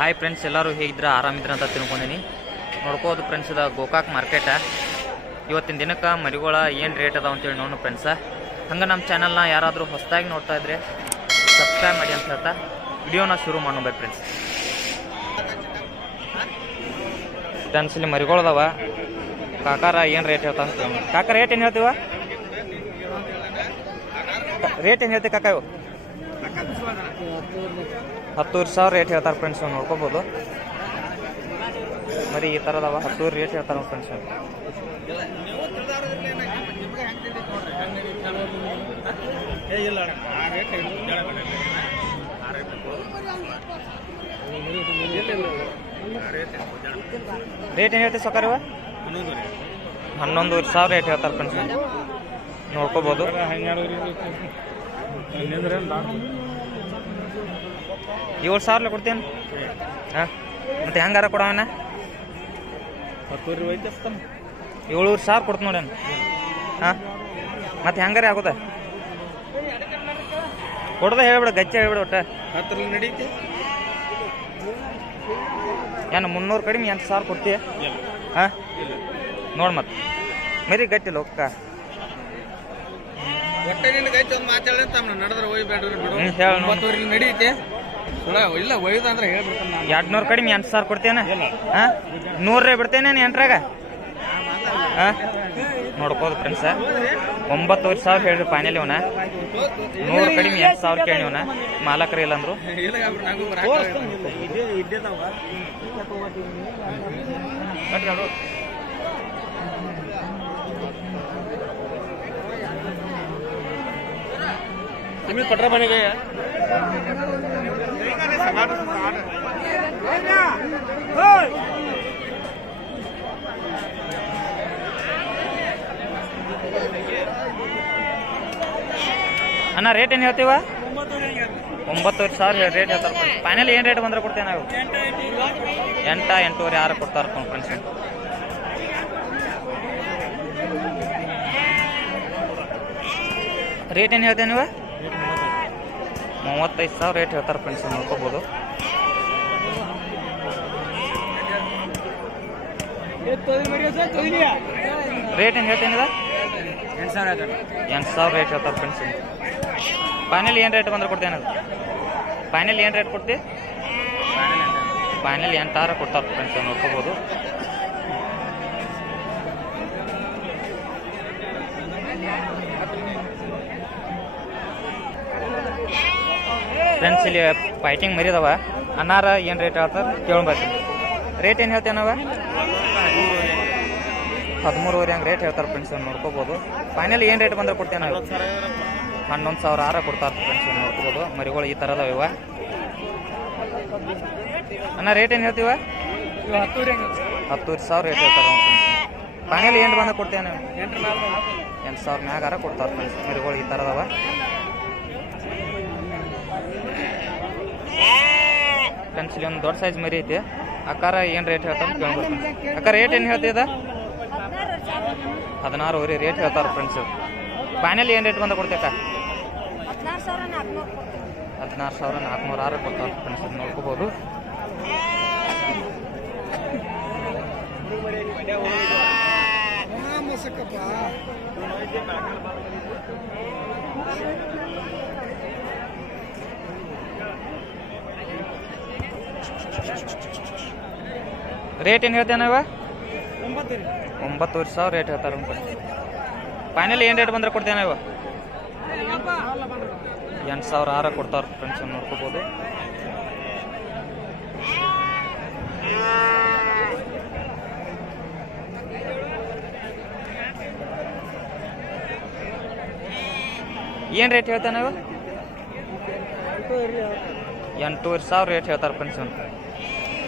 Hi friends, ಎಲ್ಲರೂ ಹೇಗಿದ್ರೆ ಆರಾಮಿದ್ರೆ ಅಂತ ತಿಳ್ಕೊಂಡೀನಿ. ನೋಡ್ಕೋದು friends, ಇದು ಗೋಕಾಕ್ ಮಾರ್ಕೆಟ. ಇವತ್ತಿನ ದಿನಕ್ಕೆ ಮರಿಗಳ ಏನು ರೇಟ್ ಅದಾವ ಅಂತೇಳಿ ನೋಡು ಫ್ರೆಂಡ್ಸ. ಹಂಗೆ ನಮ್ಮ ಚಾನಲ್ನ ಯಾರಾದರೂ ಹೊಸದಾಗಿ ನೋಡ್ತಾ ಇದ್ರೆ ಸಬ್ಸ್ಕ್ರೈಬ್ ಮಾಡಿ ಅಂತ ಹೇಳ್ತಾ ವಿಡಿಯೋನ ಶುರು ಮಾಡೋಣ ಫ್ರೆಂಡ್ಸ್. ಫ್ರೆಂಡ್ಸ್, ಇಲ್ಲಿ ಮರಿಗಳದಾವ. ಕಾಕಾರ ಏನು ರೇಟ್ ಹೇಳ್ತಾ ಅಂತ ಕಾಕ ರೇಟ್ ಏನು ಹೇಳ್ತೀವ? ರೇಟ್ ಏನು ಹೇಳ್ತೀವಿ ಕಾಕ? ಇವು 10,000 ರೇಟ್ ಹೇಳ್ತಾರೆ ಫ್ರೆಂಡ್ಸ್. ನೋಡ್ಕೋಬೋದು. ಮರಿ ಈ ಥರ ಅದಾವ. 10,000 ರೇಟ್ ಹೇಳ್ತಾರೆ ಫ್ರೆಂಡ್ಸ್. ರೇಟ್ ಏನು ಹೇಳ್ತೀವಿ ಸೊಕಾರ? 11,000 ರೇಟ್ ಹೇಳ್ತಾರೆ ಫ್ರೆಂಡ್ಸ್. ನೋಡ್ಕೋಬೋದು. 7,000 ಕೊಡ್ತೇನೆ. ಹಾಂ, ಮತ್ತೆ ಹೆಂಗಾರ ಕೊಡವನ? 7,000 ಕೊಡ್ತು ನೋಡೇನು. ಹಾಂ, ಮತ್ತೆ ಹೆಂಗಾರ ಆಗೋದ? ಕೊಡೋದ ಹೇಳ್ಬಿಡ, ಗಚ್ಚ ಹೇಳ್ಬಿಡ. ಒಟ್ಟ ನಡೀತಿ ಏನು 300 ಕಡಿಮೆ 8,000 ಕೊಡ್ತೀಯ? ಹಾಂ, ನೋಡಿ ಮತ್ತೆ ಮರಿ ಗಟ್ಟಿಲ್ಲ ಒಕ್ಕ. ನಡೀತೆ ಇಲ್ಲ ಒಯ್ದು ಅಂದ್ರೆ ಹೇಳ್ಬಿಡ್ತಾನೆ. 200 ಕಡಿಮೆ 8,000 ಕೊಡ್ತೇನೆ. ಹಾಂ, 100 ಬಿಡ್ತೇನೆ 8ರಾಗ. ಹಾಂ, ನೋಡ್ಕೋದು ಫ್ರೆಂಡ್ಸ. 9,000 ಹೇಳ್ರಿ ಫೈನಲ್. ಇವನ 100 ಕಡಿಮೆ 8,000 ಕೇಳಿ. ಇವನ ಮಾಲಕರು ಇಲ್ಲ ಅಂದ್ರು. ಪಟ್ರ ಮನೆಗೆ ಅಣ್ಣ ರೇಟ್ ಏನು ಹೇಳ್ತೀವ? 9,000 ರೇಟ್ ಹೇಳ್ತಾರೆ ಫ್ರೆಂಡ್ಸ್. ಫೈನಲ್ ಏನು ರೇಟ್ ಬಂದ್ರೆ ಕೊಡ್ತೇವೆ ನಾವು? 8, 8.5, 6 ಕೊಡ್ತಾರೆ ಫ್ರೆಂಡ್ಸ್. ರೇಟ್ ಏನು ಹೇಳ್ತೇವೆ ನೀವು? 35,000 ರೇಟ್ ಹೇಳ್ತಾರೆ ಫ್ರೆಂಡ್ಸ್. ನೋಡ್ಕೋಬೋದು. ರೇಟ್ ಏನು ಹೇಳ್ತೇನೆ? 8,000 ರೇಟ್ ಹೇಳ್ತಾರೆ ಫ್ರೆಂಡ್ಸ್. ಫೈನಲ್ ಏನು ರೇಟ್ ಬಂದ್ರೆ ಕೊಡ್ತೇನೆ? ಫೈನಲ್ ಏನು ರೇಟ್ ಕೊಡ್ತೀವಿ? ಫೈನಲ್ 8,000 ಕೊಡ್ತಾರೆ ಫ್ರೆಂಡ್ಸ್. ನೋಡ್ಕೋಬೋದು. ಫ್ರೆಂಡ್ಸ್, ಇಲ್ಲಿ ಫೈಟಿಂಗ್ ಮರಿದವ. ಅನ್ನಾರ ಏನು ರೇಟ್ ಹೇಳ್ತಾರೆ ಕೇಳ್ಬೇಕು. ರೇಟ್ ಏನು ಹೇಳ್ತೇವೆ ನಾವು? 13,500 ಹಂಗೆ ರೇಟ್ ಹೇಳ್ತಾರೆ ಫ್ರೆಂಡ್ಸ್. ನೋಡ್ಕೋಬೋದು. ಫೈನಲ್ ಏನು ರೇಟ್ ಬಂದ್ರೆ ಕೊಡ್ತೇವೆ ನಾವು? 11,000 ಕೊಡ್ತಾರೆ ಫ್ರೆಂಡ್ಸ್. ನೋಡ್ಕೋಬೋದು. ಮರಿಗಳು ಈ ಥರದ ಇವ. ಅಣ್ಣ ರೇಟ್ ಏನು ಹೇಳ್ತೀವ? 10,000 ರೇಟ್ ಹೇಳ್ತಾರೆ ಫ್ರೆಂಡ್ಸ್. ಫೈನಲ್ ಏನು ಬಂದ್ರೆ ಕೊಡ್ತೇವೆ ನಾವು? 8,000 ಮ್ಯಾಗಾರ ಕೊಡ್ತಾರೆ ಫ್ರೆಂಡ್ಸ್. ಮರಿಗಳು ಈ ಥರದವ. ಫ್ರೆಂಡ್ಸ್, ಇಲ್ಲಿ ಒಂದು ದೊಡ್ಡ ಸೈಜ್ ಮರಿ ಐತಿ. ಅಕ್ಕಾರ ಏನು ರೇಟ್ ಹೇಳ್ತಾರೆ ಕೇಳ್ಬೇಕು. ಅಕ್ಕ ರೇಟ್ ಏನು ಹೇಳ್ತಿದ? 16,000 ರೇಟ್ ಹೇಳ್ತಾರೆ ಫ್ರೆಂಡ್ಸ್. ಫೈನಲ್ ಏನು ರೇಟ್ ಬಂದ ಕೊಡ್ತೇಕ? 16,400 ಕೊಡ್ತಾರೆ ಫ್ರೆಂಡ್ಸ್. ನೋಡ್ಕೋಬೋದು. ರೇಟ್ ಏನು ಹೇಳ್ತೇನೆ ಇವ? 9,000 ರೇಟ್ ಹೇಳ್ತಾರೆ. ಫೈನಲ್ ಏನು ರೇಟ್ ಬಂದ್ರೆ ಕೊಡ್ತೇನೆ ಇವ? 8,000 ಕೊಡ್ತಾರೆ ಫ್ರೆಂಡ್ಸ್. ನೋಡ್ಕೋಬೋದು. ಏನು ರೇಟ್ ಹೇಳ್ತಾನೆ ಇವ? 8,000 ರೇಟ್ ಹೇಳ್ತಾರೆ ಫ್ರೆಂಡ್ಸ್.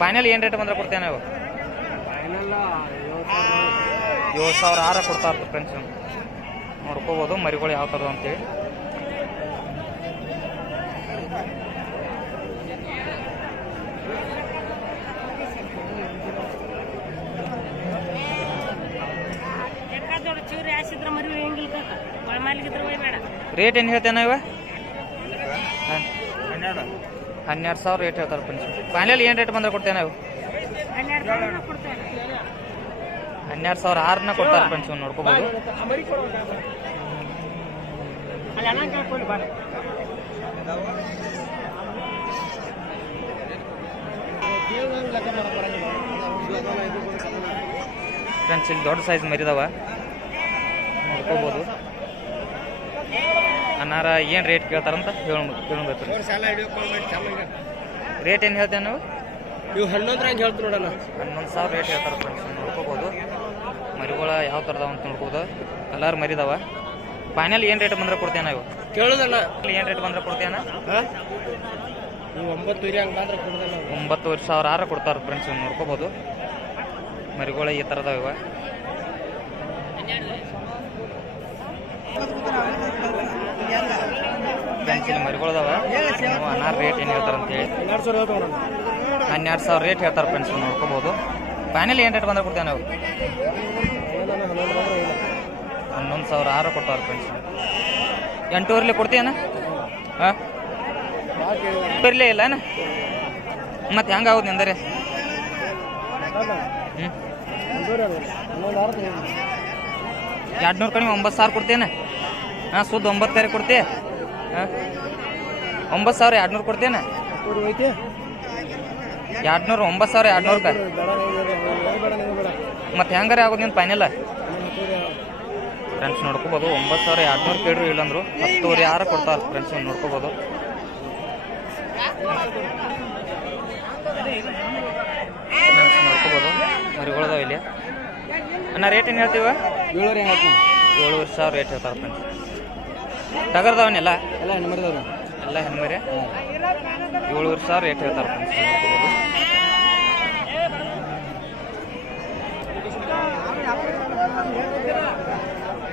ಫೈನಲ್ ಏನು ರೇಟ್ ಬಂದ್ರೆ ಕೊಡ್ತೇನೆ ಇವ? 7,000 ಕೊಡ್ತಾರೆ ಫ್ರೆಂಡ್ಸ್. ನೋಡ್ಕೋಬೋದು ಮರಿಗಳು ಯಾವ ಥರದ ಅಂತೇಳಿ. ರೇಟ್ ಏನು ಹೇಳ್ತೇನೆ ಇವ? 12,000 ರೇಟ್ ಹೇಳ್ತಾರೆ ಫ್ರೆಂಡ್ಸ್. ಫೈನಲ್ ಏನು ರೇಟ್ ಬಂದ್ರೆ ಕೊಡ್ತೇವೆ ನಾವು? 12,600 ಕೊಡ್ತಾರೆ ಫ್ರೆಂಡ್ಸ್. ನೋಡ್ಕೋಬೋದು. ಫ್ರೆಂಡ್ಸ್ ಇಲ್ಲಿ ದೊಡ್ಡ ಸೈಜ್ ಮರಿದಾವ, ನೋಡ್ಕೋಬೋದು. ಅನ್ನಾರ ಏನು ರೇಟ್ ಕೇಳ್ತಾರಂತ ಕೇಳಬೇಕು. ರೇಟ್ ಏನು ಹೇಳ್ತೇವೆ ನಾವು? ನೀವು 11 ಹೇಳ್ತೀವಿ ನೋಡೋಣ. 11,000 ರೇಟ್ ಹೇಳ್ತಾರೆ ಫ್ರೆಂಡ್ಸ್. ನೋಡ್ಕೋಬೋದು. ಮರಿಗಳ ಯಾವ ಥರದಾವ ಅಂತ ನೋಡ್ಬೋದು. ಎಲ್ಲಾರು ಮರಿದಾವ. ಫೈನಲ್ ಏನು ರೇಟ್ ಬಂದ್ರೆ ಕೊಡ್ತೇನೆ ನಾವು? ಕೇಳೋದಲ್ಲ. ಏನು ರೇಟ್ ಬಂದ್ರೆ ಕೊಡ್ತೇನ? ನೀವು 9,000 ಹಂಗೆ ಬಂದ್ರೆ ಕೊಡೋದಲ್ಲ. 9,500 ಕೊಡ್ತಾರೆ ಫ್ರೆಂಡ್ಸ್. ನೋಡ್ಕೋಬೋದು. ಮರಿಗಳು ಈ ಥರದಾವ ಇವ. ಫ್ರೆಂಡ್ಸ್ ಇಲ್ಲಿ ಮರಿಗಳದಾವ. ಅನ್ನಾರ ರೇಟ್ ಏನು ಹೇಳ್ತಾರೆ ಅಂತೇಳಿ 12,000 ರೇಟ್ ಹೇಳ್ತಾರೆ ಫ್ರೆಂಡ್ಸ್. ನೋಡ್ಕೋಬೋದು. ಫೈನಲ್ ಏನು ರೇಟ್ ಬಂದ್ರೆ ಕೊಡ್ತೇವೆ ನಾವು? 11,600 ಕೊಡ್ತಾರೆ ಫ್ರೆಂಡ್ಸ್. 8,000 ಕೊಡ್ತೀಯನ? ಹಾಂ ಬರಲೇ ಇಲ್ಲ ಅಣ್ಣ. ಮತ್ತೆ ಹೆಂಗೆ ಆಗೋದು ನಿಂದರೆ? ಹ್ಞೂ 200 ಕಡಿಮೆ 9,000 ಕೊಡ್ತೇನೆ. ಹಾಂ ಸುದ್ದ 9,000 ಕೊಡ್ತೀಯ? ಹಾಂ 9,200 ಕೊಡ್ತೇನೆ. 200 9,200 ಮತ್ತೆ ಹೆಂಗಾರೆ ಆಗೋದು ನಿನ್ನ ಫೈನಲ್? ಫ್ರೆಂಡ್ಸ್ ನೋಡ್ಕೋಬೋದು. 9,200 ಕೇಳ್ರಿ, ಇಲ್ಲಂದ್ರು 10,600 ಕೊಡ್ತಾರೆ ಫ್ರೆಂಡ್ಸ್. ನೋಡ್ಕೋಬೋದು. ನೋಡ್ಕೋಬೋದು ಮರಿಗಳದಾವ ಇಲ್ಲಿ. ಅಣ್ಣ ರೇಟ್ ಏನು ಹೇಳ್ತೀವ? 7,500 ರೇಟ್ ಹೇಳ್ತಾರೆ ಫ್ರೆಂಡ್ಸ್. ಟಗರ್ದವನ್ನೆಲ್ಲ ಎಲ್ಲ ಹೆಣ್ಮರಿದವ, ಎಲ್ಲ ಹೆಣ್ಮರಿ. 7,500 ರೇಟ್ ಹೇಳ್ತಾರೆ ಫ್ರೆಂಡ್ಸ್. ನೋಡ್ಕೋಬೋದು.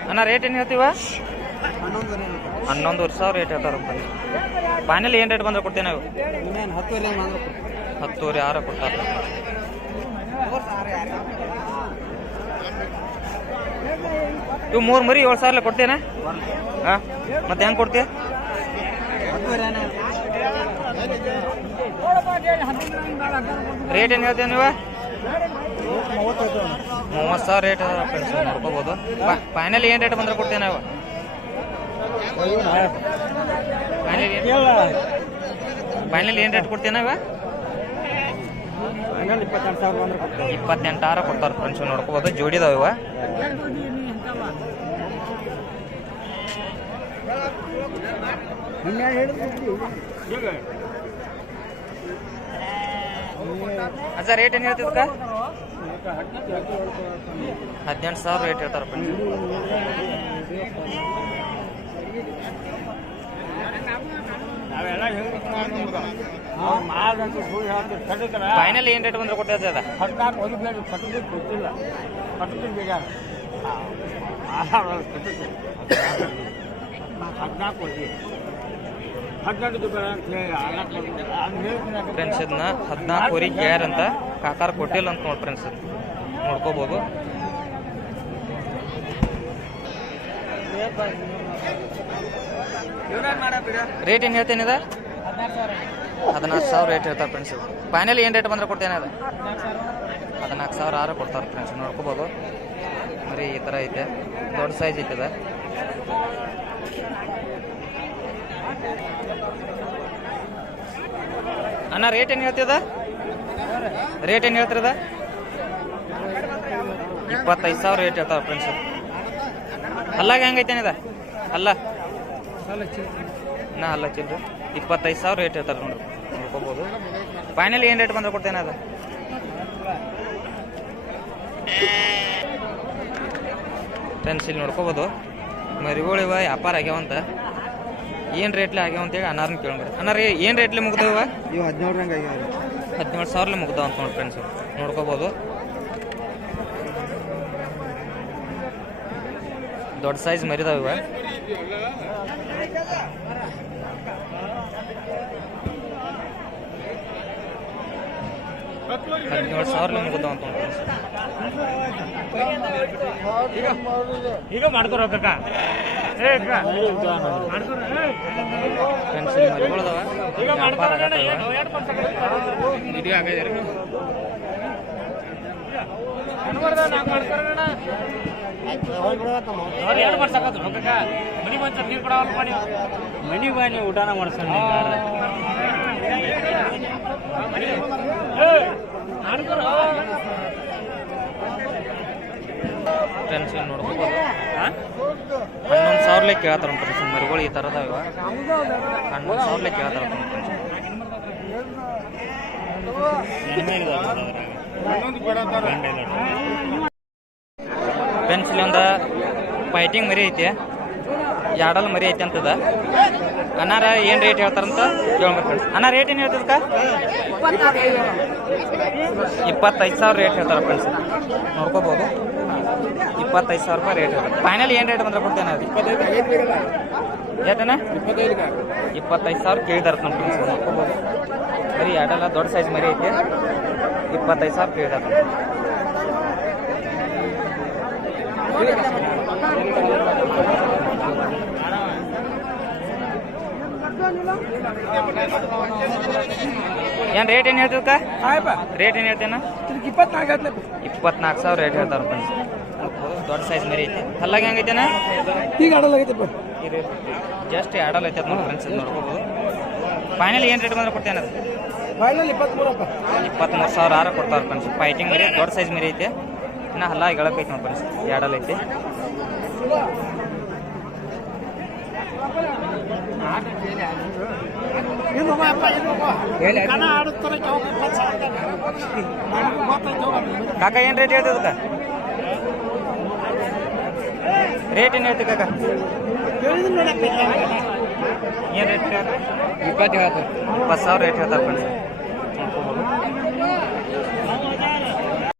ಅಣ್ಣ ರೇಟ್ ಏನು ಹೇಳ್ತೀವ? 11,500 ರೇಟ್ ಹೇಳ್ತಾರೆ ಫ್ರೆಂಡ್ಸ್. ಫೈನಲ್ ಏನು ರೇಟ್ ಬಂದ್ರೆ ಕೊಡ್ತೇವೆ ನಾವು? 10,600 ಕೊಡ್ತಾರೆ. ಇವು 3 ಮರಿ 7,000 ಕೊಡ್ತೇನೆ. ಹಾಂ ಮತ್ತೆ ಹೆಂಗೆ ಕೊಡ್ತೀಯ? ರೇಟ್ ಏನು ಹೇಳ್ತೇವೆ ನೀವು? 30,000 ರೇಟ್ ಫ್ರೆಂಡ್ಸ್. ನೋಡ್ಕೋಬೋದು. ಫೈನಲ್ ಏನು ರೇಟ್ ಬಂದ್ರೆ ಕೊಡ್ತೇವೆ ನಾವು? ಫೈನಲ್ ಏನು ರೇಟ್ ಕೊಡ್ತೇವೆ ನಾವು? 28,000 ಕೊಡ್ತಾರೆ ಫ್ರೆಂಡ್ಸ್. ನೋಡ್ಕೋಬೋದು. ಜೋಡಿದಾವ ಇವ. ಅಜ್ಜ ರೇಟ್ ಏನು ಹೇಳ್ತಿದ್ಕ? 18,000 ರೇಟ್ ಹೇಳ್ತಾರೆ ಫ್ರೆಂಡ್ಸ್. ಫೈನಲ್ ಏನು ರೇಟ್ ಬಂದ್ರೆ ಕೊಟ್ಟೆ ಅದ? 14 ಫ್ರೆಂಡ್ಸ್. ಇದನ್ನ 14 ಕೇರ್ ಅಂತ ಕಾಕಾರ ಕೊಟ್ಟಿಲ್ಲ ಅಂತ ನೋಡಿ ಫ್ರೆಂಡ್ಸ್. ನೋಡ್ಕೋಬೋದು. ರೇಟ್ ಏನು ಹೇಳ್ತೇನೆ ಅದ? 14,000 ರೇಟ್ ಹೇಳ್ತಾರೆ ಫ್ರೆಂಡ್ಸ್. ಫೈನಲ್ ಏನು ರೇಟ್ ಬಂದ್ರೆ ಕೊಡ್ತೇನೆ ಅದ? 14,600 ಕೊಡ್ತಾರೆ ಫ್ರೆಂಡ್ಸ್. ನೋಡ್ಕೋಬೋದು. ಮರಿ ಈ ಥರ ಐತೆ, ದೊಡ್ಡ ಸೈಜ್ ಐತದ. ಅಣ್ಣ ರೇಟ್ ಏನು ಹೇಳ್ತಿದ? ರೇಟ್ ಏನು ಹೇಳ್ತಿರದ? 25,000 ರೇಟ್ ಹೇಳ್ತಾರೆ ಫ್ರೆಂಡ್ಸ್. ಅಲ್ಲಾಗ ಹೆಂಗೈತೇನೆ ಅದ? ಅಲ್ಲ ನಾ ಅಲ್ಲ ಚಿಲ್ರಿ. 25,000 ರೇಟ್ ಹೇಳ್ತಾರೆ ನೋಡಿ. ನೋಡ್ಕೋಬೋದು. ಫೈನಲ್ ಏನು ರೇಟ್ ಬಂದ್ರೆ ಕೊಡ್ತೇನೆ ಅದ? ಫ್ರೆಂಡ್ಸ್ ಇಲ್ಲಿ ನೋಡ್ಕೋಬೋದು. ಮರಿಗಳು ಇವ ವ್ಯಾಪಾರ ಆಗ್ಯಾವಂತ. ಏನು ರೇಟ್ಲೆ ಆಗ್ಯಾವ ಅಂತೇಳಿ ಅನ್ನಾರನ್ನ ಕೇಳಂಗ್ರಿ. ಅನ್ನಾರ ಏನು ರೇಟ್ಲೆ ಮುಗ್ದವ? ಇವು 17,000 ಮುಗ್ದಾವ ಅಂತ ನೋಡಿ ಫ್ರೆಂಡ್ಸ್. ನೋಡ್ಕೋಬೋದು. ದೊಡ್ಡ ಸೈಜ್ ಮರಿದಾವ ಇವ. 17,000 ಮುಗಿದ ಅಂತ ಈಗ ಮಾಡ್ಕೊರ ಕಕ್ಕ ಪೆನ್ಸಿಲ್ ಮರಿಗಳದಾವ ಮನಿ ಬಾನಿ ಊಟನ ಮಾಡ್ಸೋಣ ಫ್ರೆಂಡ್ಸ್ ಇಲ್ಲಿ ನೋಡ್ಬೋದು 11,000 ಕೇಳ್ತಾರ ಫ್ರೆಂಡ್ಸ್ ಮರಿಗಳು ಈ ಥರದ ಇವ 11,000 ಕೇಳ್ತಾರ ಫ್ರೆಂಡ್ಸ್ ಇಲ್ಲಿ ಒಂದು ಫೈಟಿಂಗ್ ಮರಿ ಐತಿ ಎರಡಲ್ಲಿ ಮರಿ ಐತಿ ಅಂತದ ಅನ್ನಾರ ಏನು ರೇಟ್ ಹೇಳ್ತಾರಂತ ಕೇಳ್ಬೇಕು ಫ್ರೆಂಡ್ಸ್ ಅಣ್ಣ ರೇಟ್ ಏನು ಹೇಳ್ತದಕ್ಕ 25,000 ರೇಟ್ ಹೇಳ್ತಾರೆ ಫ್ರೆಂಡ್ಸ್ ನೋಡ್ಕೋಬೋದು 25,000 ರೂಪಾಯಿ ರೇಟ್ ಹೇಳ್ತಾರೆ ಫೈನಲ್ ಏನು ರೇಟ್ ಬಂದ್ರೆ ಕೊಡ್ತೇನೆ ಅದು ಏಟನ 25,000 ಕೇಳಿದಾರೆ ನಮ್ಮ ಫ್ರೆಂಡ್ಸ್ ನೋಡ್ಕೋಬೋದು ಮರಿ ಎರಡಲ್ಲ ದೊಡ್ಡ ಸೈಜ್ ಮರಿ ಐತಿ 25,000 ಕೇಳಿದಾರೆ ಏನು ರೇಟ್ ಏನು ಹೇಳ್ತಕ್ಕ ರೇಟ್ ಏನು ಹೇಳ್ತೇನ 24,000 ರೇಟ್ ಹೇಳ್ತಾರೆ ಫ್ರೆಂಡ್ಸ್ ದೊಡ್ಡ ಸೈಜ್ ಮರಿ ಐತಿ ಹಲ್ಲಾಗ ಹೆಂಗೈತೇನ ಈಗ ಆಡಲಾಗೈತಪ್ಪ ಜಸ್ಟ್ ಆಡಲ್ ಐತೆ ನೋಡಿ ಫ್ರೆಂಡ್ಸ್ ನೋಡ್ಕೋಬೋದು ಫೈನಲ್ ಏನು ರೇಟ್ ಬಂದ್ರೆ ಕೊಡ್ತೇನೆ ಅದು ಫೈನಲ್ 23,000 ಕೊಡ್ತಾರೆ ಫ್ರೆಂಡ್ಸ್ ಫೈಟಿಂಗ್ ಮರಿ ದೊಡ್ಡ ಸೈಜ್ ಮರಿ ಐತೆ ಇನ್ನು ಹಲ್ಲ ಹೇಳಕ್ಕೈತೆ ನೋಡಿ ಫ್ರೆಂಡ್ಸ್ ಎರಡಲ್ ಐತಿ ಕಾಕ ಏನು ರೇಟ್ ಹೇಳ್ತದಕ್ಕ ರೇಟ್ ಏನು ಹೇಳ್ತೀವಿ ಕಾಕ ಏನು ರೇಟ್ 20,000 ರೇಟ್ ಹೇಳ್ತಾರೆ ಫ್ರೆಂಡ್ಸ್